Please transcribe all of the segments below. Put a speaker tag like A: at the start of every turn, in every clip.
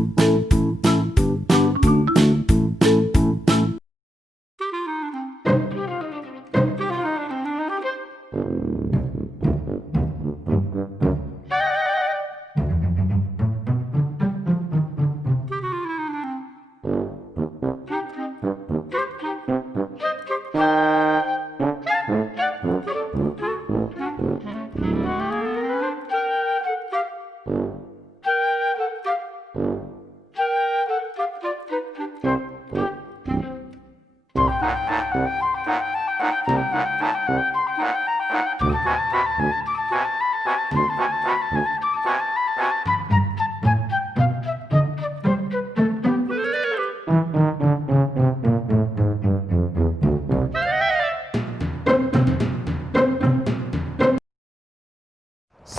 A: Thank you.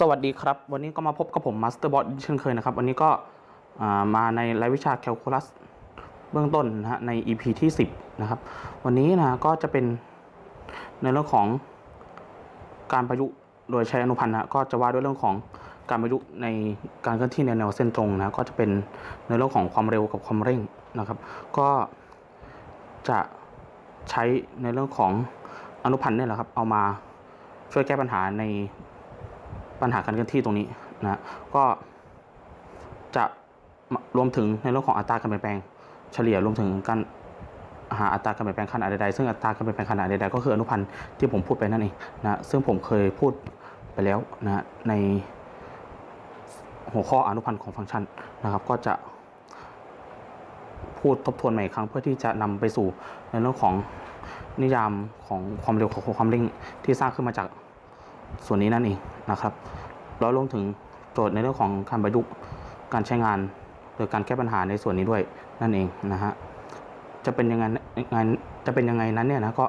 A: สวัสดีครับ วันนี้ก็มาพบกับผมมาสเตอร์บอ s เช่นเคยนะครับ วันนี้ก็ามาในรายวิชาแคลคูลัสเบื้องต้นนะฮะใน EP ที่ 10 นะครับ วันนี้นะก็จะเป็นในเรื่องของการประยุกต์โดยใช้อนุพันธ์นะก็จะว่าด้วยเรื่องของการประยุกต์ในการเคลื่อนที่ในแนวเส้นตรงนะก็จะเป็นในเรื่องของความเร็วกับความเร่งนะครับ ก็จะใช้ในเรื่องของอนุพันธ์เนี่ยแหละครับ เอามาช่วยแก้ปัญหาใน ปัญหาการเคลื่อนที่ตรงนี้นะก็จะรวมถึงในเรื่องของอัตราการเปลี่ยนแปลงเฉลี่ยรวมถึงการหาอัตราการเปลี่ยนแปลงขนาดใดๆซึ่งอัตราการเปลี่ยนแปลงขนาดใดๆก็คืออนุพันธ์ที่ผมพูดไปนั่นเองนะซึ่งผมเคยพูดไปแล้วนะในหัวข้ออนุพันธ์ของฟังก์ชันนะครับ ก็จะพูดทบทวนใหม่อีกครั้งเพื่อที่จะนำไปสู่ในเรื่องของนิยามของความเร็วของความเร่งที่สร้างขึ้นมาจาก ส่วนนี้นั่นเองนะครับแล้วรวมถึงโจทย์ในเรื่องของการประยุกต์การใช้งาน หรือการแก้ปัญหาในส่วนนี้ด้วยนั่นเองนะฮะจะเป็นยังไงงานจะเป็นยังไงนั้นเนี่ยนะก็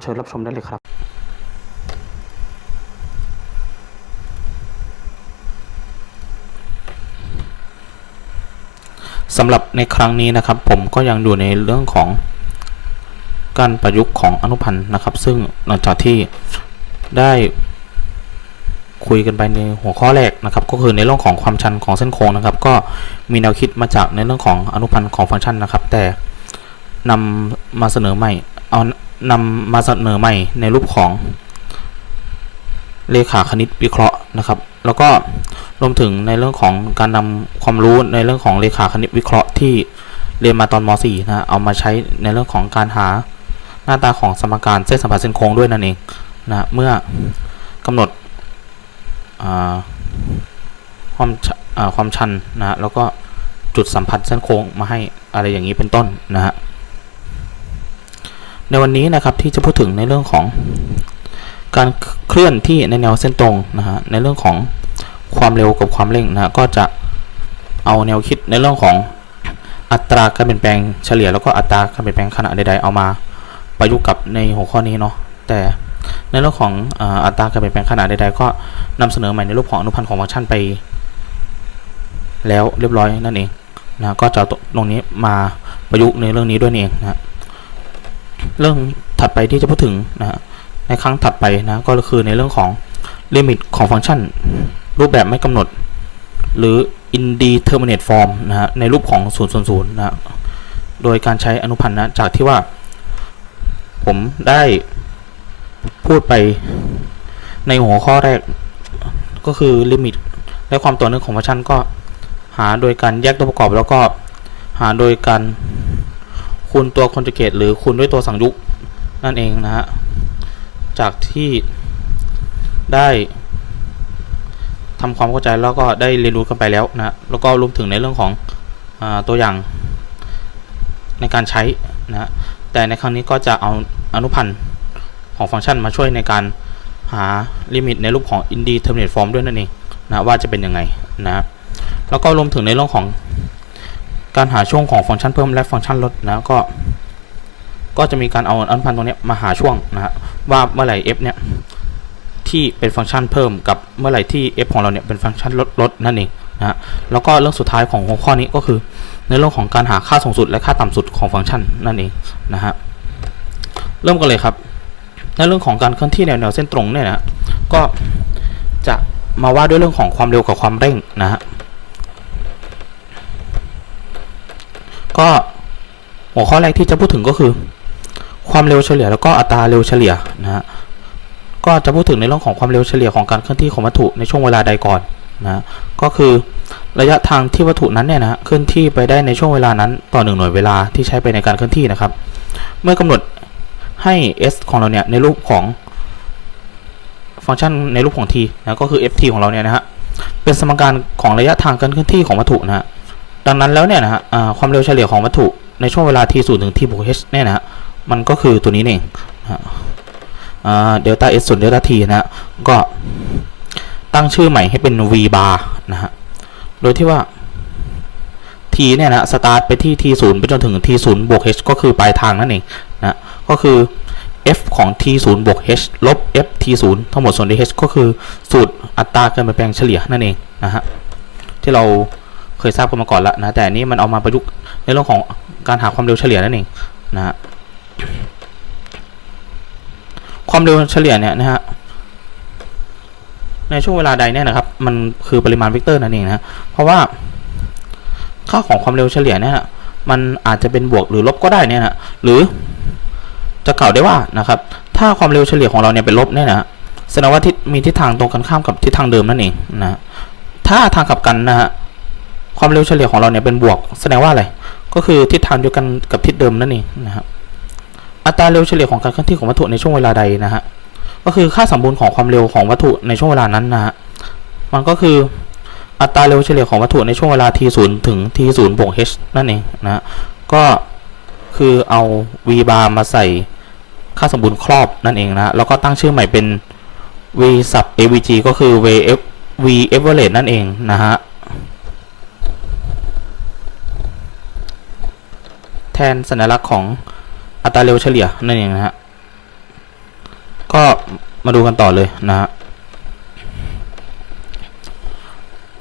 A: เชิญรับชมได้เลยครับสำหรับในครั้งนี้นะครับ ผมก็ยังอยู่ในเรื่องของการประยุกต์ของอนุพันธ์นะครับ ซึ่งหลังจากที่ ได้คุยกันไปในหัวข้อแรกนะครับ ก็คือในเรื่องของความชันของเส้นโค้งนะครับ ก็มีแนวคิดมาจากในเรื่องของอนุพันธ์ของฟังก์ชันนะครับ แต่นำมาเสนอใหม่เอานำมาเสนอใหม่ในรูปของเลขาคณิตวิเคราะห์นะครับ แล้วก็รวมถึงในเรื่องของการนำความรู้ในเรื่องของเลขาคณิตวิเคราะห์ที่เรียนมาตอนม .4 นะเอามาใช้ในเรื่องของการหาหน้าตาของสมการเส้นสัมพัทธ์เส้นโค้งด้วยนั่นเอง นะเมื่อกำหนดความความชันนะแล้วก็จุดสัมผัสเส้นโค้งมาให้อะไรอย่างนี้เป็นต้นนะฮะในวันนี้นะครับที่จะพูดถึงในเรื่องของการเคลื่อนที่ในแนวเส้นตรงนะฮะในเรื่องของความเร็วกับความเร่งนะก็จะเอาแนวคิดในเรื่องของอัตราการเปลี่ยนแปลงเฉลี่ยแล้วก็อัตราการเปลี่ยนแปลงขณะใดๆเอามาประยุกต์กับในหัวข้อนี้เนาะแต่ ในเรื่องของอัตราการเปลี่ยนแปลงขณะใดๆก็นำเสนอใหม่ในรูปของอนุพันธ์ของฟังก์ชันไป แล้วเรียบร้อยนั่นเองนะก็จะตรงนี้มาประยุกต์ในเรื่องนี้ด้วยนี่เองนะเรื่องถัดไปที่จะพูดถึงนะในครั้งถัดไปนะก็คือในเรื่องของลิมิตของฟังก์ชัน รูปแบบไม่กำหนด หรือ indeterminate form นะฮะในรูปของ0 0 0นะฮะโดยการใช้อนุพันธ์นะจากที่ว่าผมได้ พูดไปในหัวข้อแรกก็คือลิมิตและความต่อเนื่องของฟังก์ชันก็หาโดยการแยกตัวประกอบแล้วก็หาโดยการคูณตัวคอนจูเกตหรือคูณด้วยตัวสังยุกนั่นเองนะฮะ จากที่ได้ทำความเข้าใจแล้วก็ได้เรียนรู้กันไปแล้วนะแล้วก็รวมถึงในเรื่องของอตัวอย่างในการใช้นะแต่ในครั้งนี้ก็จะเอาอนุพันธ์ ของฟังก์ชันมาช่วยในการหาลิมิตในรูปของ indeterminate form ด้วยนั่นเองนะว่าจะเป็นยังไงนะแล้วก็รวมถึงในเรื่องของการหาช่วงของฟังก์ชันเพิ่มและฟังก์ชันลดนะก็ก็จะมีการเอาอนุพันธ์ตรงนี้มาหาช่วงนะฮะว่าเมื่อไหร่ f เนี่ยที่เป็นฟังก์ชันเพิ่มกับเมื่อไหร่ที่ f ของเราเนี่ยเป็นฟังก์ชันลดลดนั่นเองนะฮะแล้วก็เรื่องสุดท้ายของหัวข้อนี้ก็คือ ในเรื่องของการหาค่าสูงสุดและค่าต่ำสุดของฟังก์ชันนั่นเองนะฮะเริ่มกันเลยครับ ในเรื่องของการเคลื่อนที่แนวแนวเส้นตรงเนี่ยนะก็จะมาว่าด้วยเรื่องของความเร็วกับความเร่งนะฮะก็หัวข้อแรกที่จะพูดถึงก็คือ ความเร็วเฉลี่ยแล้วก็อัตราเร็วเฉลี่ยนะฮะก็จะพูดถึงในเรื่องของความเร็วเฉลี่ยของการเคลื่อนที่ของวัตถุในช่วงเวลาใดก่อนนะก็คือระยะทางที่วัตถุนั้นเนี่ยนะฮะเคลื่อนที่ไปได้ในช่วงเวลานั้นต่อหนึ่งหน่วยเวลาที่ใช้ไปในการเคลื่อนที่นะครับ เมื่อกำหนด ให้ s ของเราเนี่ยในรูปของฟังก์ชันในรูปของ t นะก็คือ ft ของเราเนี่ยนะฮะเป็นสมการของระยะทางการเคลื่อนที่ของวัตถุนะฮะดังนั้นแล้วเนี่ยนะฮะความเร็วเฉลี่ยของวัตถุในช่วงเวลา t 0ถึง t บวก h เนี่ยนะฮะมันก็คือตัวนี้เองเดลต้า s ส่วนเดลต้า t นะฮะก็ตั้งชื่อใหม่ให้เป็น v bar นะฮะโดยที่ว่า t เนี่ยนะสตาร์ทไปที่ t 0ไปจนถึง t 0บวก h ก็คือปลายทางนั่นเอง ก็คือ f ของ t 0บวก h ลบ f t 0ทั้งหมดส่วน dh ก็คือสูตรอัตราการเปลี่ยนแปลงเฉลี่ยนั่นเองนะฮะที่เราเคยทราบกันมาก่อนแล้วนะแต่นี้มันเอามาประยุกต์ในเรื่องของการหาความเร็วเฉลี่ยนั่นเองนะฮะความเร็วเฉลี่ยเนี่ยนะฮะในช่วงเวลาใดเนี่ยนะครับ มันคือปริมาณเวกเตอร์นั่นเองนะเพราะว่าค่าของความเร็วเฉลี่ยเนี่ยมันอาจจะเป็นบวกหรือลบก็ได้เนี่ยนะหรือ จะกล่าวได้ว่านะครับ ถ้าความเร็วเฉลี่ยของเราเนี่ยเป็นลบเนี่ยนะแสดงว่าทิศมีทิศทางตรงกันข้ามกับทิศทางเดิมนั่นเองนะถ้าทางกลับกันนะฮะความเร็วเฉลี่ยของเราเนี่ยเป็นบวก แสดงว่าอะไรก็คือทิศทางเดียวกันกับทิศเดิมนั่นเองนะครับอัตราเร็วเฉลี่ยของการเคลื่อนที่ของวัตถุในช่วงเวลาใดนะฮะก็คือค่าสมบูรณ์ของความเร็วของวัตถุในช่วงเวลานั้นนะฮะมันก็คืออัตราเร็วเฉลี่ยของวัตถุในช่วงเวลา t 0ถึง t 0บวก h นั่นเองนะฮะก็ คือเอา v bar มาใส่ค่าสมบูรณ์ครอบนั่นเองนะแล้วก็ตั้งชื่อใหม่เป็น v sub avg ก็คือ v f v average นั่นเองนะฮะแทนสัญลักษณ์ของอัตราเร็วเฉลี่ยนั่นเองนะฮะก็มาดูกันต่อเลยนะฮะ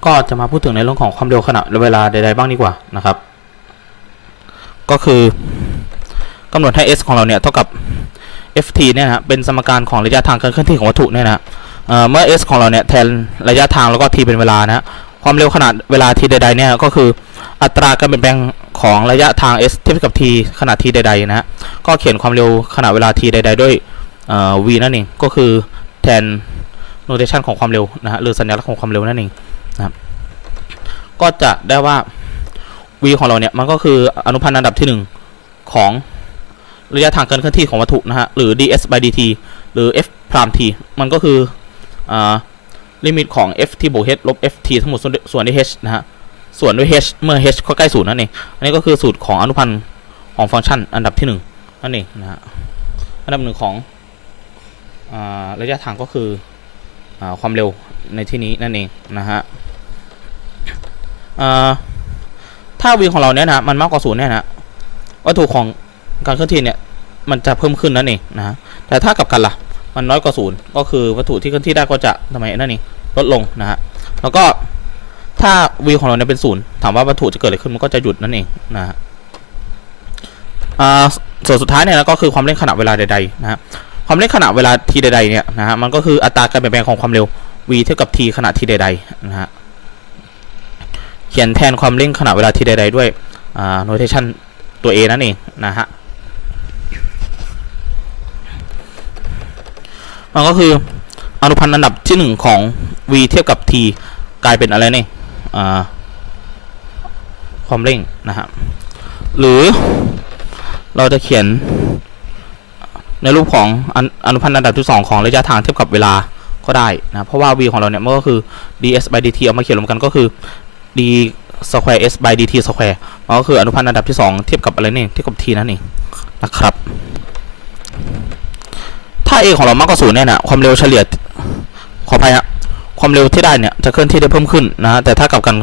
A: ก็จะมาพูดถึงในเรื่องของความเร็วขณะเวลาใดๆบ้างดีกว่านะครับ ก็คือกำหนดให้ s ของเราเนี่ยเท่ากับ ft เนี่ยนะเป็นสมการของระยะทางการเคลื่อนที่ของวัตถุเนี่ยนะเเมื่อ s ของเราเนี่ยแทนระยะทางแล้วก็ t เป็นเวลานะความเร็วขนาดเวลา t ใดๆเนี่ยก็คืออัตราการเปลี่ยนแปลงของระยะทาง s เทียบกับ t ขนาด t ใดๆนะฮะก็เขียนความเร็วขณะเวลา t ใดๆด้วย v นั่นเองก็คือแทน notation ของความเร็วนะฮะหรือสัญลักษณ์ของความเร็วนั่นเองนะก็จะได้ว่า v ของเราเนี่ยมันก็คืออนุพันธ์อันดับที่ 1 ของระยะทางการเคลื่อนที่ของวัตถุนะฮะหรือ ds by dt หรือ f พราม t มันก็คืออ่าลิมิตของ f t บวก h ลบ f t ทั้งหมดส่วนส่วนด้วย h นะฮะส่วนด้วย h เมื่อ h ก็ใกล้ศูนย์นั่นเองอันนี้ก็คือสูตรของอนุพันธ์ของฟังก์ชันอันดับที่ 1 นั่นเองนะฮะอันดับหนึ่งของอระยะทางก็คืออความเร็วในที่นี้นั่นเองนะฮะอ่า ถ้า v ของเราเนี่ยนะมันมากกว่าศูนย์เนี่ยนะวัตถุของการเคลื่อนที่เนี่ยมันจะเพิ่มขึ้นนั่นเองนะฮะแต่ถ้ากลับกันล่ะมันน้อยกว่าศูนย์ก็คือวัตถุที่เคลื่อนที่ได้ก็จะทำไมนั่นเองลดลงนะฮะแล้วก็ถ้า v ของเราเนี่ยเป็นศูนย์ถามว่าวัตถุจะเกิดอะไรขึ้นมันก็จะหยุดนั่นเองนะฮะอ่าส่วนสุดท้ายเนี่ยนะก็คือความเร่งขณะเวลาใดๆนะฮะความเร่งขณะเวลา t ใดๆเนี่ยนะฮะมันก็คืออัตราการเปลี่ยนแปลงของความเร็ว v เท่ากับ t ขณะ t ใดๆนะฮะ เขียนแทนความเร่งขณะเวลาทีใดๆด้วยอ่า notation ตัว a นั่นเองนะฮะ มันก็คืออนุพันธ์อันดับที่ 1 ของ v เทียบกับ t กลายเป็นอะไรนี่ความเร่งนะฮะหรือเราจะเขียนในรูปของอนุอนุพันธ์อันดับที่ 2 ของระยะทางเทียบกับเวลาก็ได้นะ เพราะว่า v ของเราเนี่ยมันก็คือ ds by dt เอามาเขียนรวมกันก็คือ d square s by dt square มันก็คืออนุพันธ์อันดับที่ 2 เทียบกับอะไรนี่เทียบกับ t นั่นเองนะครับ ถ้า a ของเรามากกว่าศูนย์เนี่ยนะความเร็วเฉลี่ยขออภัยฮะความเร็วที่ได้เนี่ยจะเคลื่อนที่ได้เพิ่มขึ้นนะฮะแต่ถ้ากลับกัน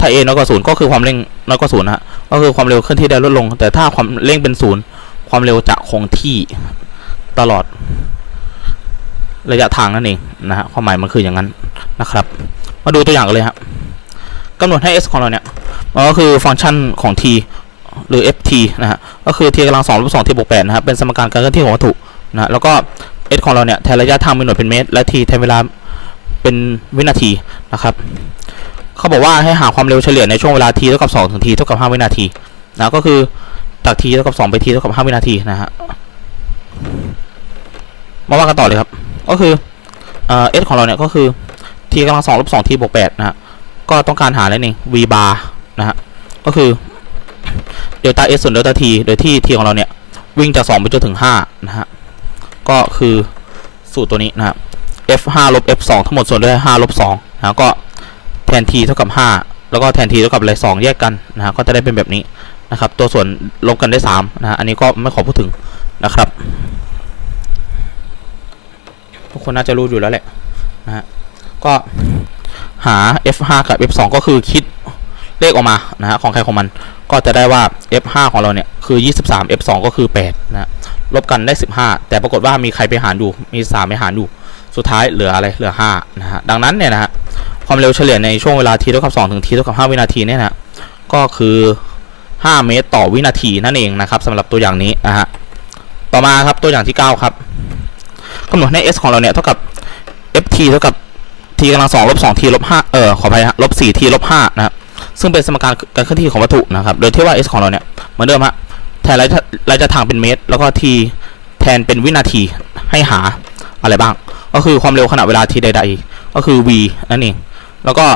A: ถ้า a น้อยกว่าศูนย์ก็คือความเร่งน้อยกว่าศูนย์นะฮะก็คือความเร็วเคลื่อนที่ได้ลดลง แต่ถ้าความเร่งเป็นศูนย์ความเร็วจะคงที่ตลอด ระยะทางนั่นเองนะฮะความหมายมันคืออย่างนั้นนะครับ มาดูตัวอย่างกันเลยครับ กำหนดให้ s ของเราเนี่ยมันก็คือฟังก์ชันของ t หรือ ft นะฮะก็คือ t กำลังสองลบสอง t บวกแปดนะฮะเป็นสมการการเคลื่อนที่ของวัตถุนะฮะแล้วก็ s ของเราเนี่ยแทนระยะทางเป็นหน่วยเป็นเมตร และ t แทนเวลาเป็นวินาทีนะครับเขาบอกว่าให้หาความเร็วเฉลี่ยในช่วงเวลา t เท่ากับ2ถึง t เท่ากับ 5 วินาทีนะก็คือจาก t เท่ากับ 2 ไป t เท่ากับ 5 วินาทีนะฮะมาว่ากันต่อเลยครับ ก็คือเอ่อ s ของเราเนี่ยก็คือ t กำลัง2ลบ2 t บวก8นะฮะ ก็ต้องการหาอะไรนี่ v bar นะฮะก็คือเดลต้า s ส่วนเดลต้า t โดยที่ t ของเราเนี่ย วิ่งจาก 2 ไปจนถึง 5 นะฮะ ก็คือสูตรตัวนี้นะครับ f 5ลบ f 2ทั้งหมดส่วนด้วย5ลบ2นะก็แทน t เท่ากับ 5 แล้วก็แทน t เท่ากับอะไร2แยกกันนะฮะก็จะได้เป็นแบบนี้นะครับ ตัวส่วนลบกันได้3นะฮะอันนี้ก็ไม่ขอพูดถึงนะครับทุกคนน่าจะรู้อยู่แล้วแหละนะฮะก็ หา f 5 กับ f 2 ก็คือคิดเลขออกมานะฮะของใครของมันก็จะได้ว่า f 5 ของเราเนี่ยคือ 23 f 2 ก็คือ8นะฮะลบกันได้ 15 แต่ปรากฏว่ามีใครไปหารอยู่มี3ไปหารอยู่สุดท้ายเหลืออะไรเหลือ5นะฮะดังนั้นเนี่ยนะฮะความเร็วเฉลี่ยในช่วงเวลา t เท่ากับ2ถึง t เท่ากับ5วินาทีเนี่ยนะฮะก็คือ 5 เมตรต่อวินาทีนั่นเองนะครับสำหรับตัวอย่างนี้นะฮะต่อมาครับตัวอย่างที่ 9 ครับกำหนดให้ s ของเราเนี่ยเท่ากับ ft เท่ากับ t กำลัง2ลบ2 t ลบ5เออขออภัยฮะลบ4 t ลบ5นะครับซึ่งเป็นสมการการเคลื่อนที่ของวัตถุนะครับ โดยที่ว่า s ของเราเนี่ยเหมือนเดิมฮะแทนระยะระยะทางเป็นเมตร แล้วก็ t แทนเป็นวินาทีให้หาอะไรบ้าง ก็คือความเร็วขณะเวลา t ใด ๆ ก็คือ v นั่นเองแล้วก็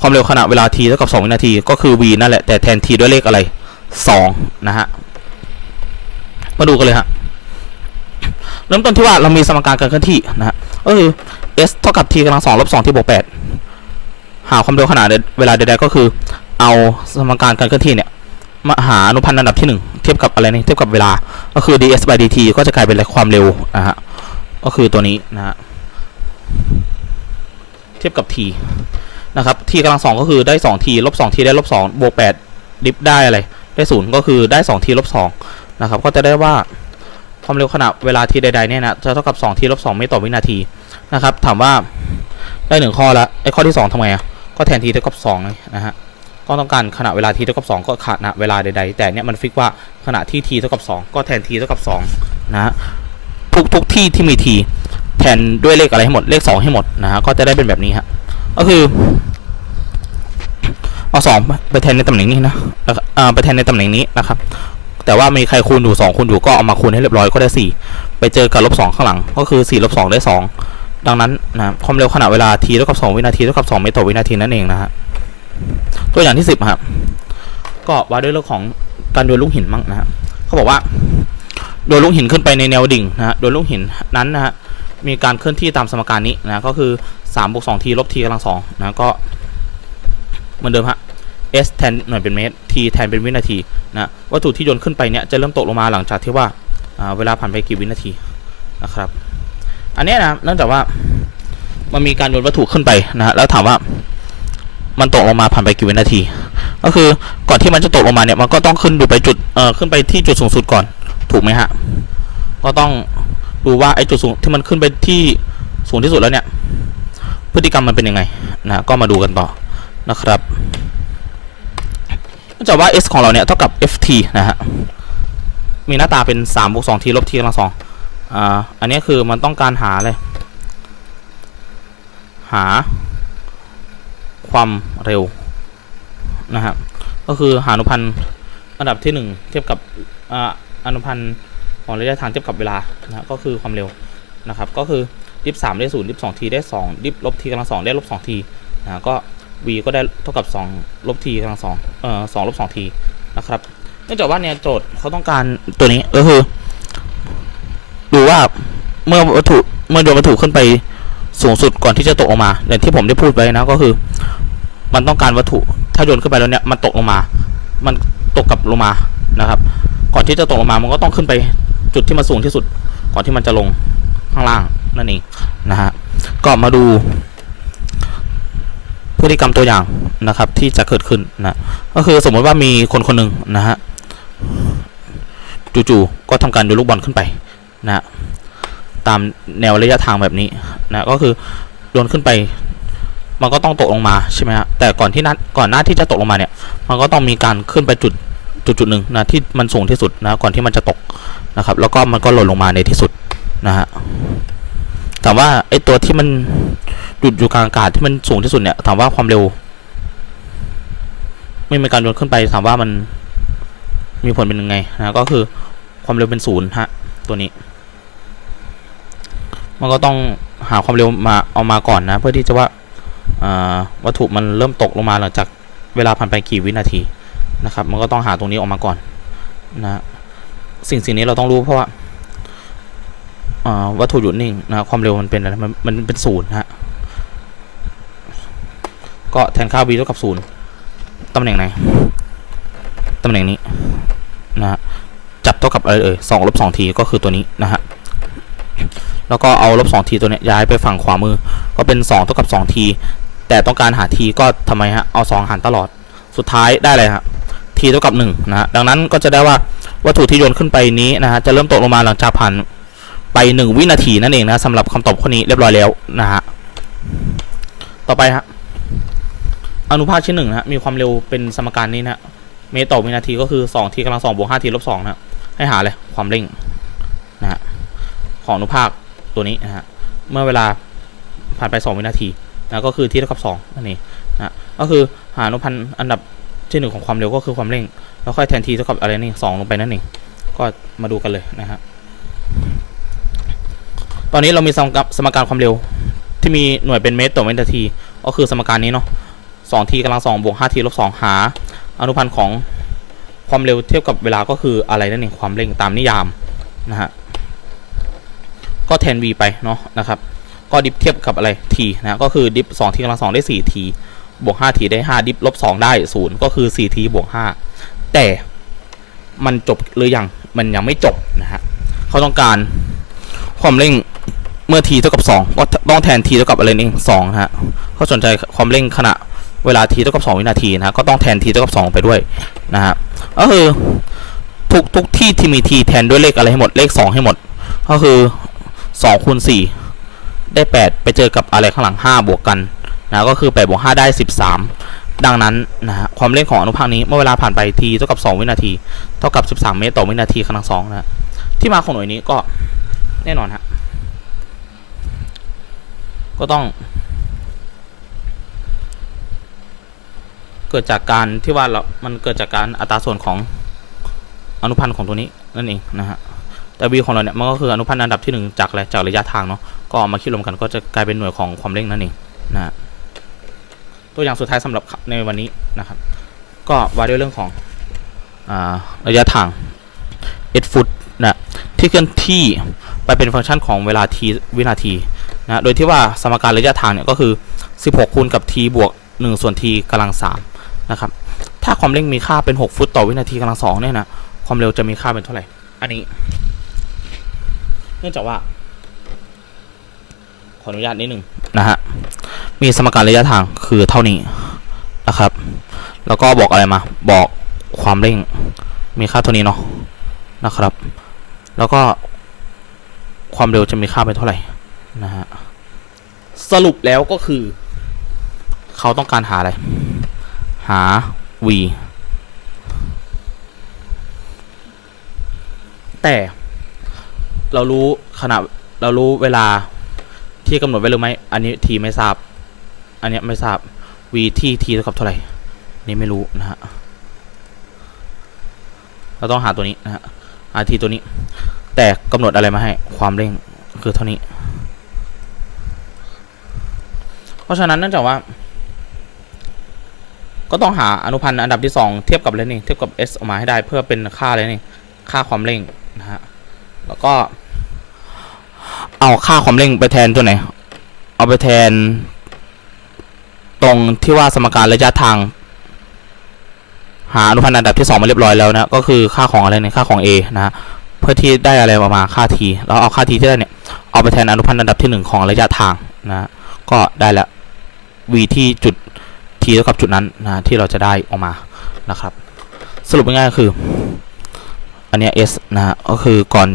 A: ความเร็วขณะเวลา t เท่ากับ 2 วินาที ก็คือ v นั่นแหละแต่แทน t ด้วยเลขอะไร 2 นะฮะมาดูกันเลยฮะเริ่มต้นที่ว่าเรามีสมการการเคลื่อนที่นะฮะ ก็คือ s เท่ากับ t กำลัง2ลบ2ที่บวก8หาความเร็วขณะเวลาใดๆก็คือ เอาสมการการเคลื่อนที่เนี่ยมาหาอนุพันธ์อันดับที่1เทียบกับอะไรนี่เทียบกับเวลา ก็คือ ds by dt ก็จะกลายเป็นความเร็วนะฮะก็คือตัวนี้นะฮะเทียบกับ t นะครับ t กำลังสองก็คือได้ 2t ลบ 2t ได้ลบ2บวก8ดิฟได้อะไรได้ศูนย์ก็คือได้ 2t ลบ2นะครับ ก็จะได้ว่า ความเร็วขณะเวลา t ใดๆเนี่ยนะจะเท่ากับ 2t ลบ2เมตรต่อวินาทีนะครับ ถามว่าได้หนึ่งข้อแล้วไอ้ข้อที่ 2ทำไงอะก็แทน t เท่ากับ2เลยนะฮะก็ต้องการขณะเวลา t เท่ากับ 2 ก็ขณะเวลาใด ๆ แต่เนี้ยมันฟิกว่าขณะที่ t เท่ากับ 2 ก็แทน t เท่ากับ2นะฮะทุกทุกที่ที่มี t แทนด้วยเลขอะไรให้หมดเลข 2 ให้หมดนะฮะก็จะได้เป็นแบบนี้ฮะก็คือเอาสองไปแทนในตำแหน่งนี้นะแล้วก็อ่าไปแทนในตำแหน่งนี้นะครับ แต่ว่ามีใครคูณอยู่สองคูณอยู่ก็เอามาคูณให้เรียบร้อยก็ได้สี่ไปเจอกับลบสองข้างหลัง ก็คือสี่ลบสองได้สองดังนั้นนะความเร็วขณะเวลา t เท่ากับสองวินาทีเท่ากับสองเมตรต่อวินาทีนั่นเองนะฮะตัวอย่างที่สิบครับก็ว่าด้วยเรื่องของการโยนลูกหินมั่งนะฮะเขาบอกว่าโยลูกหินขึ้นไปในแนวดิ่งนะฮะโยลูกหินนั้นนะฮะมีการเคลื่อนที่ตามสมการนี้นะก็คือ3บวก2 t ลบ t กำลัง2นะก็เหมือนเดิมฮะ s แทนหน่วยเป็นเมตร t แทนเป็นวินาทีนะวัตถุที่โยนขึ้นไปเนี่ยจะเริ่มตกลงมาหลังจากที่ว่าเวลาผ่านไปกี่วินาทีนะครับ อันนี้นะเนื่องจากว่ามันมีการโยนวัตถุขึ้นไปนะฮะแล้วถามว่ามันตกลงมาผ่านไปกี่วินาที ก็คือก่อนที่มันจะตกลงมาเนี่ยมันก็ต้องขึ้นดูไปจุดเอ่อขึ้นไปที่จุดสูงสุดก่อนถูกไหมฮะก็ต้องดูว่าไอ้จุดสูงที่มันขึ้นไปที่สูงที่สุดแล้วเนี่ยพฤติกรรมมันเป็นยังไงนะก็มาดูกันต่อนะครับ จากว่า s ของเราเนี่ยเท่ากับ ft นะฮะ มีหน้าตาเป็น3บวก2 t ลบ t กำลังสองอ่า อันนี้คือมันต้องการหาเลย หา ความเร็วนะฮะก็คือหาอนุพันธ์อันดับที่ 1 เทียบกับอ่าอนุพันธ์ของระยะทางเทียบกับเวลานะะก็คือความเร็วนะครับ ก็คือดิฟ3ได้0ดิฟ2 t ได้2ดิฟลบ t กำลังสองได้ลบ2 t นะฮะก็ v ก็ได้เท่ากับ2ลบ t กำลัง2เอ่อ2ลบ2 t นะครับเนื่องจากว่าเนี่ยโจทย์เขาต้องการตัวนี้ก็คือดูว่าเมื่อวัตถุเมื่อโยนวัตถุขึ้นไปสูงสุดก่อนที่จะตกลงมาอย่างที่ผมได้พูดไปนะก็คือ มันต้องการวัตถุถ้าโยนขึ้นไปแล้วเนี่ยมันตกลงมา มันตกกลับลงมานะครับ ก่อนที่จะตกลงมามันก็ต้องขึ้นไปจุดที่มันสูงที่สุด ก่อนที่มันจะลงข้างล่างนั่นเองนะฮะก็มาดู พฤติกรรมตัวอย่างนะครับที่จะเกิดขึ้นนะก็คือสมมติว่ามีคนคนหนึ่งนะฮะจู่ๆก็ทำการโยนลูกบอลขึ้นไปนะตามแนวระยะทางแบบนี้นะก็คือโยนขึ้นไป มันก็ต้องตกลงมาใช่ไหมฮะแต่ก่อนที่นัดก่อนหน้าที่จะตกลงมาเนี่ยมันก็ต้องมีการขึ้นไปจุดจุดจุดหนึ่งนะที่มันสูงที่สุดนะก่อนที่มันจะตกนะครับ แล้วก็มันก็หล่นลงมาในที่สุดนะฮะแต่ว่าไอตัวที่มัน หยุดอยู่กลางอากาศที่มันสูงที่สุดเนี่ย ถามว่าความเร็ว ไม่มีการโยนขึ้นไป ถามว่ามันมีผลเป็นยังไงนะก็คือความเร็วเป็นศูนย์ฮะตัวนี้ มันก็ต้องหาความเร็วมาเอามาก่อนนะ เพื่อที่จะว่าวัตถุมันเริ่มตกลงมาหลังจากเวลาผ่านไปกี่วินาทีนะครับ มันก็ต้องหาตรงนี้ออกมาก่อนนะสิ่งสิ่งนี้เราต้องรู้เพราะว่าอ่าวัตถุหยุดนิ่งนะความเร็วมันเป็นอะไรมันมันเป็นศูนย์ฮะ ก็แทนค่า v เท่ากับศูนย์ตำแหน่งไหนตำแหน่งนี้นะฮะจับเท่ากับอะไรเอ่ยสองลบสองทีก็คือตัวนี้นะฮะแล้วก็เอาลบ2ทีตัวเนี้ยย้ายไปฝั่งขวามือ ก็เป็น2เท่ากับ2ทีแต่ต้องการหาทีก็ทำไมฮะเอา2หารตลอดสุดท้ายได้เลยฮะทีเท่ากับ1นะฮะดังนั้นก็จะได้ว่าวัตถุที่โยนขึ้นไปนี้นะฮะจะเริ่มตกลงมาหลังจากผ่านไป 1 วินาทีนั่นเองนะสำหรับคำตอบข้อนี้เรียบร้อยแล้วนะฮะ ต่อไปฮะ อนุภาคชิ้นหนึ่งนะมีความเร็วเป็นสมการนี้นะเมตรต่อวินาทีก็คือ2ทีกำลัง2บวก5ทีลบ2นะฮะให้หาเลยความเร่งนะฮะของอนุภาคตัวนี้นะฮะเมื่อเวลาผ่านไป 2 วินาทีนะก็คือที่เท่ากับ2นั่นเองนะก็คือหาอนุพันธ์อันดับที่หนึ่งของความเร็วก็คือความเร่ง แล้วค่อยแทนทีเท่ากับอะไรนี่สองลงไปนั่นเองก็มาดูกันเลยนะฮะตอนนี้เรามีสมการความเร็วที่มีหน่วยเป็นเมตรต่อวินาที ก็คือสมการนี้เนาะ สองทีกำลังสองบวกห้าทีลบสองหา อนุพันธ์ของความเร็วเทียบกับเวลาก็คืออะไรนั่นเองความเร่งตามนิยามนะฮะก็แทน v ไปเนาะนะครับ ก็ดิฟเทียบกับอะไร t นะก็คือดิฟ 2 t กำลัง2ได้ 4 t บวก 5 t ได้ 5 ดิฟลบ2ได้ 0 ก็คือ 4 t บวก 5 แต่มันจบหรือยังมันยังไม่จบนะฮะเขาต้องการความเร่งเมื่อ t เท่ากับ 2 ก็ต้องแทน t เท่ากับอะไรนี่2นะฮะเขาสนใจความเร่งขณะ เวลา t เท่ากับ2วินาทีนะ ก็ต้องแทน t เท่ากับ 2 ไปด้วยนะฮะก็คือทุกทุกที่ที่มี t แทนด้วยเลขอะไรให้หมดเลข 2 ให้หมด ก็คือ2คูณ4ได้ 8 ไปเจอกับอะไรข้างหลัง 5 บวกกันนะก็คือ8บวก5ได้ 13 ดังนั้นนะฮะความเร่งของอนุภาคนี้เมื่อเวลาผ่านไปทีเท่ากับ 2 วินาที เท่ากับ 13 เมตรต่อวินาทีกำลังสองนะที่มาของหน่วยนี้ก็แน่นอนฮะก็ต้อง เกิดจากการที่ว่าเรามันเกิดจากการอัตราส่วนของอนุพันธ์ของตัวนี้นั่นเองนะฮะแต่ v ของเราเนี่ยมันก็คืออนุพันธ์อันดับที่ 1 จากอะไรจากระยะทางเนาะก็เอามาคิดรวมกันก็จะกลายเป็นหน่วยของความเร่งนั่นเองนะฮะตัวอย่างสุดท้ายสำหรับในวันนี้นะครับ ก็ว่าด้วยเรื่องของอาระยะทาง s ฟุตนะที่เคลื่อนที่ไปเป็นฟังก์ชันของเวลา t วินาทีนะโดยที่ว่าสมการระยะทางเนี่ยก็คือ 16คูณกับ t บวก 1 ส่วน t กำลัง3 นะครับ ถ้าความเร่งมีค่าเป็น 6 ฟุตต่อวินาทีกำลัง2เนี่ยนะ ความเร็วจะมีค่าเป็นเท่าไหร่ อันนี้ เนื่องจากว่า ขออนุญาตนิดหนึ่งนะฮะ มีสมการระยะทางคือเท่านี้นะครับ แล้วก็บอกอะไรมา บอกความเร่งมีค่าเท่านี้เนาะ นะครับ แล้วก็ความเร็วจะมีค่าเป็นเท่าไหร่นะฮะ สรุปแล้วก็คือ เขาต้องการหาอะไร หา v แต่เรารู้ขณะเรารู้เวลาที่กำหนดไว้หรือไม่ อันนี้ทีไม่ทราบ อันนี้ไม่ทราบ v ที่ทีเท่ากับเท่าไหร่ นี่ไม่รู้นะฮะ เราต้องหาตัวนี้นะฮะหาทีตัวนี้ แต่กำหนดอะไรมาให้ ความเร่งคือเท่านี้ เพราะฉะนั้นเนื่องจากว่า ก็ต้องหาอนุพันธ์อันดับที่ 2 เทียบกับอะไรนี่เทียบกับ s ออกมาให้ได้เพื่อเป็นค่าอะไรนี่ค่าความเร่งนะฮะแล้วก็ เอาค่าความเร่งไปแทนตัวไหน เอาไปแทน ตรงที่ว่าสมการระยะทาง หาอนุพันธ์อันดับที่ 2 มาเรียบร้อยแล้วนะก็คือค่าของอะไรเนี่ยค่าของ a นะฮะเพื่อที่ได้อะไรออกมาค่า t แล้วเอาค่า t ที่ได้เนี่ยเอาไปแทนอนุพันธ์อันดับที่ 1 ของระยะทางนะก็ได้ล้ว v ที่จุด t เท่ากับจุดนั้นนะที่เราจะได้ออกมานะครับ สรุปง่ายๆคือ อันนี้ s นะฮะก็คือก่อน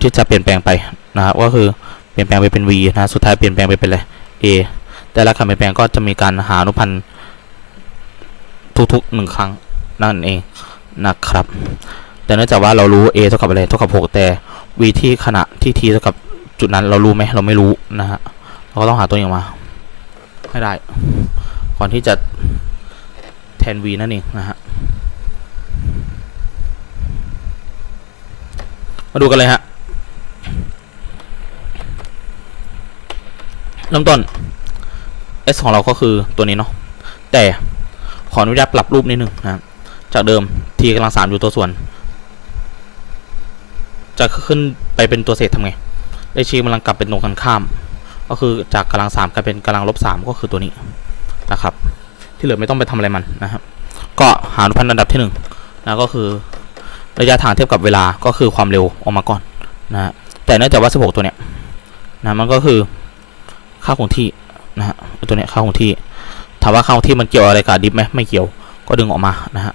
A: ที่จะเปลี่ยนแปลงไปนะครับก็คือเปลี่ยนแปลงไปเป็น v นะสุดท้ายเปลี่ยนแปลงไปเป็นอะไร a แต่ละคำเปลี่ยนแปลงก็จะมีการหาอนุพันธ์ทุกๆหนึ่งครั้งนั่นเองนะครับ แต่เนื่องจากว่าเรารู้ a เท่ากับอะไรเท่ากับ 6 แต่ v ที่ขณะที่ t เท่ากับจุดนั้นเรารู้ไหมเราไม่รู้นะฮะเราก็ต้องหาตัวอย่างมา ให้ได้ ก่อนที่จะแทน v นั่นเองนะฮะ มาดูกันเลยฮะเริ่มต้น s ของเราก็คือตัวนี้เนาะ แต่ขออนุญาตปรับรูปนิดนึงนะจากเดิม t กำลังสามอยู่ตัวส่วน จะขึ้นไปเป็นตัวเศษทำไง ได้ชี้กำลังกลับเป็นตรงกันข้าม ก็คือจากกำลังสามกลายเป็นกำลังลบสามก็คือตัวนี้นะครับ ที่เหลือไม่ต้องไปทำอะไรมันนะครับ ก็หาอนุพันธ์อันดับที่หนึ่งนะก็คือระยะทางเทียบกับเวลาก็คือความเร็วออกมาก่อนนะแต่เนื่องจากว่า 16 ตัวเนี้ยนะมันก็คือค่าคงที่นะฮะตัวเนี้ยค่าคงที่ถามว่าค่าคงที่มันเกี่ยวอะไรกับดิฟไหมไม่เกี่ยวก็ดึงออกมานะฮะ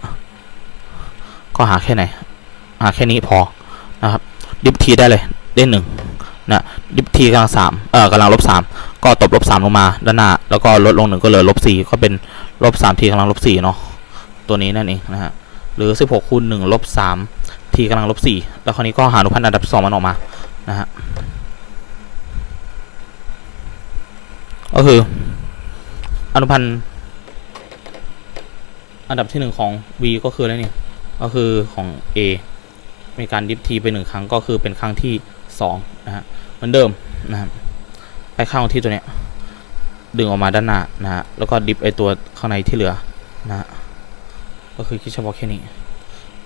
A: ก็หาแค่ไหนหาแค่นี้พอนะครับดิฟทีได้เลยได้หนึ่ง นะดิฟทีกำลังสามเอ่อกำลังลบสามก็ตบลบสามลงมาด้านหน้า แล้วก็ลดลงหนึ่งก็เหลือลบสี่ก็เป็นลบสามทีกำลังลบสี่เนาะตัวนี้นั่นเองนะฮะหรือ16คูณ1ลบ3ทีกำลังลบ4แล้วคราวนี้ก็หาอนุพันธ์อันดับสองมันออกมานะฮะก็คืออนุพันธ์อันดับที่หนึ่งของ v ก็คืออะไรเนี่ยก็คือของ a มีการดิฟทีไปหนึ่งครั้งก็คือเป็นครั้งที่สอง นะฮะเหมือนเดิมนะครับไปข้างที่ตัวเนี้ยดึงออกมาด้านหน้านะฮะแล้วก็ดิฟไอตัวข้างในที่เหลือนะฮะก็คือคิดเฉพาะแค่นี้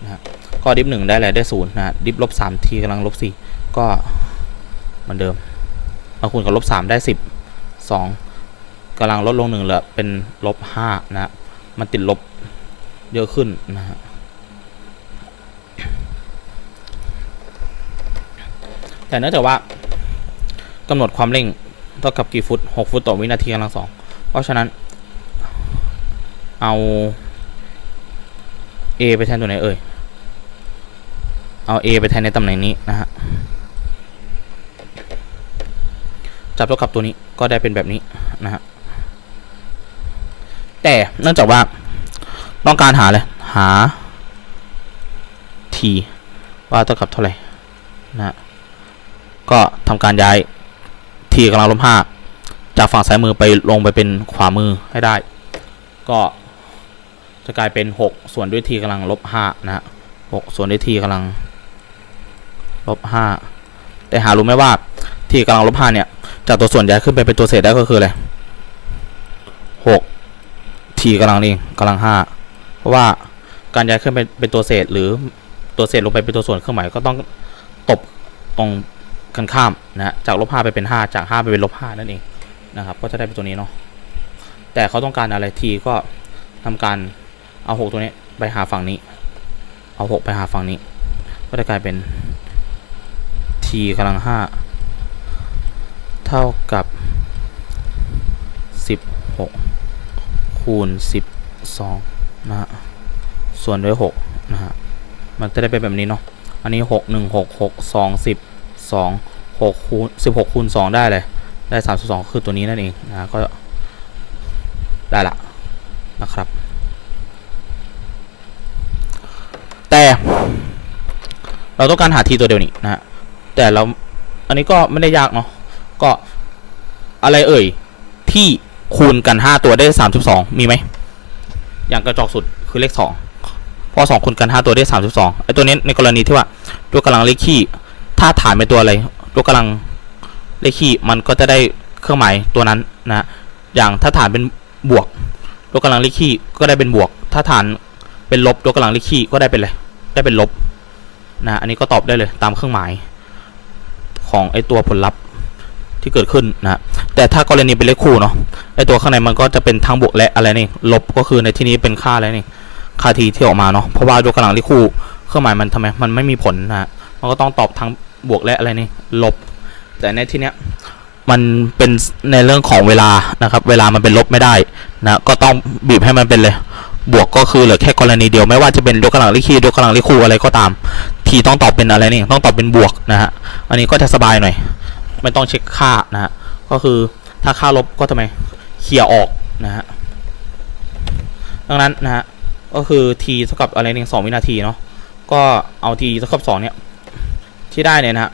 A: นะฮะก็ดิฟหนึ่งได้อะไรได้ศูนย์นะฮะดิฟลบสามทีกำลังลบสี่ก็เหมือนเดิมเอาคูณกับลบสามได้สิบสองกำลังลดลงหนึ่งเหลือเป็นลบห้านะฮะมันติดลบเยอะขึ้นนะฮะ แต่เนื่องจากว่ากำหนดความเร่งเท่ากับกี่ฟุต 6 ฟุตต่อวินาทีกำลังสอง เพราะฉะนั้น เอา A ไปแทนตัวไหนเอ่ย เอา A ไปแทนในตำแหน่งนี้นะฮะ จับเท่ากับตัวนี้ก็ได้เป็นแบบนี้นะฮะ แต่เนื่องจากว่าต้องการหาเลยหา t ว่าเท่ากับเท่าไหร่นะฮะ ก็ทำการย้ายทีกำลังลบห้าจากฝั่งซ้ายมือไปลงไปเป็นขวามือให้ได้ ก็จะกลายเป็น 6 ส่วนด้วยทีกำลังลบห้านะฮะหกส่วนด้วยทีกำลังลบห้าแต่หารู้ไหมว่าทีกำลังลบห้าเนี่ยจากตัวส่วนย้ายขึ้นไปเป็นตัวเศษได้ก็คืออะไรหกทีกำลังนี่กำลังห้าเพราะว่าการย้ายขึ้นไปเป็นตัวเศษหรือตัวเศษลงไปเป็นตัวส่วนเครื่องหมายก็ต้องตบตรง กันข้ามนะฮะจากลบห้าไปเป็นห้าจากห้าไปเป็นลบห้านั่นเองนะครับ ก็จะได้เป็นตัวนี้เนาะแต่เขาต้องการอะไรทีก็ทำการเอาหกตัวนี้ไปหาฝั่งนี้ เอาหกไปหาฝั่งนี้ ก็จะกลายเป็นทีกำลังห้าเท่ากับสิบหกคูณสิบสองนะฮะส่วนด้วยหกนะฮะมันจะได้เป็นแบบนี้เนาะอันนี้หกหนึ่งหกหกสองสิบ สองหกคูณสิบหกคูณสองได้เลยได้สามสิบสองคือตัวนี้นั่นเองนะก็ได้ละนะครับ แต่เราต้องการหาทีตัวเดียวนี้นะฮะแต่เราอันนี้ก็ไม่ได้ยากเนาะก็อะไรเอ่ยที่คูณกันห้าตัวได้สามสิบสองมีไหมอย่างกระจอกสุดคือเลขสองเพราะสองคูณกันห้าตัวได้สามสิบสองไอ้ตัวนี้ในกรณีที่ว่าตัวกำลังเลขคี่ ถ้าฐานเป็นตัวอะไรยกกำลังเลขคี่มันก็จะได้เครื่องหมายตัวนั้นนะอย่างถ้าฐานเป็นบวกยกกำลังเลขคี่ก็ได้เป็นบวก ถ้าฐานเป็นลบยกกำลังเลขคี่ก็ได้เป็นอะไรได้เป็นลบนะอันนี้ก็ตอบได้เลยตามเครื่องหมายของไอตัวผลลัพธ์ที่เกิดขึ้นนะแต่ถ้ากรณีเป็นเลขคู่เนาะไอตัวข้างในมันก็จะเป็นทั้งบวกและอะไรนี่ลบก็คือในที่นี้เป็นค่าอะไรนี่ค่าทีที่ออกมาเนาะเพราะว่ายกกำลังเลขคู่ เครื่องหมายมันทำไมมันไม่มีผลนะมันก็ต้องตอบทั้ง บวกและอะไรนี่ลบ แต่ในที่เนี้ยมันเป็นในเรื่องของเวลานะครับ เวลามันเป็นลบไม่ได้นะก็ต้องบีบให้มันเป็นเลย บวกก็คือเหลือแค่กรณีเดียวไม่ว่าจะเป็นยกกำลังเลขคี่ยกกำลังลขคู่อะไรก็ตาม ทีต้องตอบเป็นอะไรนี่ต้องตอบเป็นบวกนะฮะอันนี้ก็จะสบายหน่อย ไม่ต้องเช็คค่านะฮะก็คือถ้าค่าลบก็ทำไมเคลียร์ออกนะฮะดังนั้นนะฮะก็คือทีเท่ากับอะไรหนี่งสองวินาทีเนาะก็เอาทีเท่ากับสองเนี่ย ที่ได้เนี่ยนะฮะ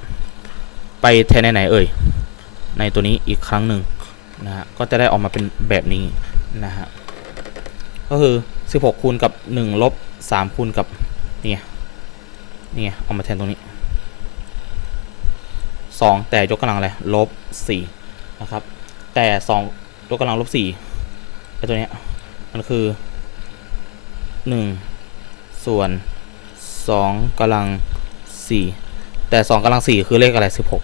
A: ไปแทนในไหนเอ่ยในตัวนี้อีกครั้งหนึ่งนะฮะก็จะได้ออกมาเป็นแบบนี้นะฮะก็คือ 16 คูณกับ 1 ลบ 3 คูณกับนี่ไงนี่ไงเอามาแทนตรงนี้สองแต่ยกกำลังอะไรลบสี่นะครับ แต่สองยกกำลังลบสี่ไอตัวเนี้ยมันคือหนึ่งส่วนสองกำลังสี่ แต่สองกำลังสี่คือเลขอะไรสิบหก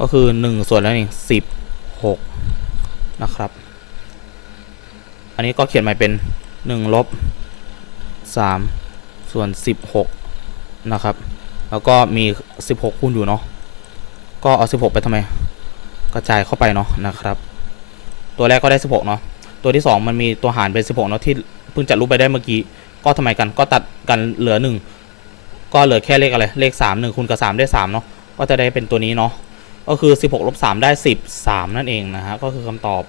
A: ก็คือหนึ่งส่วนแล้วนี่สิบหกนะครับ อันนี้ก็เขียนใหม่เป็นหนึ่งลบสามส่วนสิบหกนะครับ แล้วก็มี 16คูณอยู่เนาะก็เอา 16 ไปทำไม กระจายเข้าไปเนาะนะครับ ตัวแรกก็ได้ 16 เนาะตัวที่ 2 มันมีตัวหารเป็น 16 เนาะที่เพิ่งจัดรูปไปได้เมื่อกี้ ก็ทำไมกันก็ตัดกันเหลือ 1 ก็เหลือแค่เลขอะไร เลข 3 1คูณกับ 3 ได้ 3 เนาะก็จะได้เป็นตัวนี้เนาะก็คือ 16ลบ3ได้ 13 นั่นเองนะฮะก็คือคำตอบ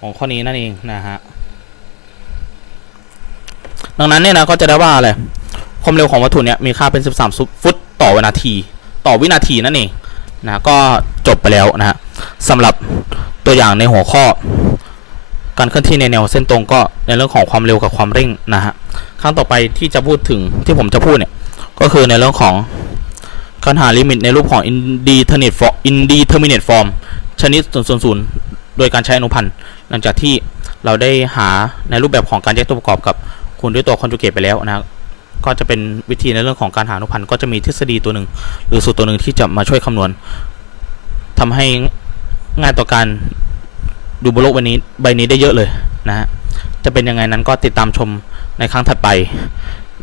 A: ของข้อนี้นั่นเองนะฮะดังนั้นเนี่ยนะก็จะได้ว่าอะไรความเร็วของวัตถุเนี่ยมีค่าเป็น 13 ฟุตต่อวินาที ต่อวินาทีนั่นเองนะก็จบไปแล้วนะฮะสำหรับตัวอย่างในหัวข้อ การเคลื่อนที่ในแนวเส้นตรงก็ในเรื่องของความเร็วกับความเร่งนะฮะครั้งต่อไปที่จะพูดถึงที่ผมจะพูดเนี่ย ก็คือในเรื่องของการหาลิมิตในรูปของ indeterminate form indeterminate form ชนิด0 0 0โดยการใช้อนุพันธ์หลังจากที่เราได้หาในรูปแบบของการแยกตัวประกอบกับคูณด้วยตัวคอนจูเกตไปแล้วนะก็จะเป็นวิธีในเรื่องของการหาอนุพันธ์ก็จะมีทฤษฎีตัวหนึ่งหรือสูตรตัวหนึ่งที่จะมาช่วยคำนวณทำให้ง่ายต่อการดูบนโลกใบนี้ใบนี้ได้เยอะเลยนะฮะจะเป็นยังไงนั้นก็ติดตามชมในครั้งถัดไป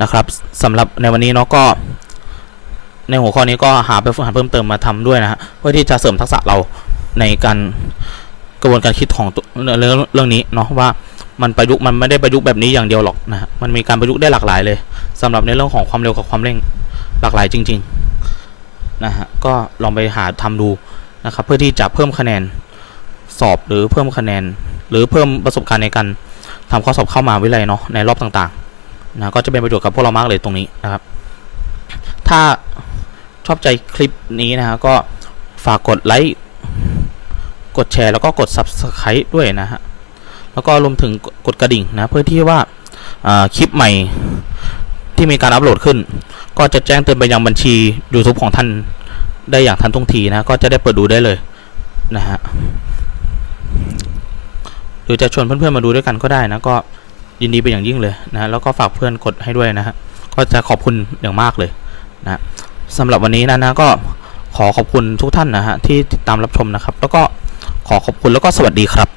A: นะครับสำหรับในวันนี้เนาะก็ ในหัวข้อนี้ก็หาไปฝึกหัดเพิ่มเติมมาทำด้วยนะฮะเพื่อที่จะเสริมทักษะเราในการกระบวนการคิดของเรื่องเรื่องนี้เนาะว่ามันประยุกต์มันไม่ได้ประยุกต์แบบนี้อย่างเดียวหรอกนะฮะมันมีการประยุกต์ได้หลากหลายเลยสำหรับในเรื่องของความเร็วกับความเร่งหลากหลายจริงๆนะฮะก็ลองไปหาทำดูนะครับเพื่อที่จะเพิ่มคะแนนสอบหรือเพิ่มคะแนน หรือเพิ่มประสบการณ์ในการทำข้อสอบเข้ามาวิเลยเนาะในรอบต่างๆ นะก็จะเป็นประโยชน์กับพวกเรามากเลยตรงนี้นะครับ ถ้าชอบใจคลิปนี้นะฮะก็ฝากกดไลค์กดแชร์แล้วก็กด Subscribe ด้วยนะฮะแล้วก็รวมถึงกดกระดิ่งนะเพื่อที่ว่าาคลิปใหม่ที่มีการอัปโหลดขึ้น ก็จะแจ้งเตือนไปยังบัญชี YouTube ของท่านได้อย่างทันท่วงทีนะ ก็จะได้เปิดดูได้เลยนะฮะหรือจะชวนเพื่อนๆมาดูด้วยกันก็ได้นะก็ ยินดีเป็นอย่างยิ่งเลยนะแล้วก็ฝากเพื่อนกดให้ด้วยนะฮะก็จะขอบคุณอย่างมากเลยนะสำหรับวันนี้นะนะก็ขอขอบคุณทุกท่านนะฮะที่ติดตามรับชมนะครับ แล้วก็ขอขอบคุณแล้วก็สวัสดีครับ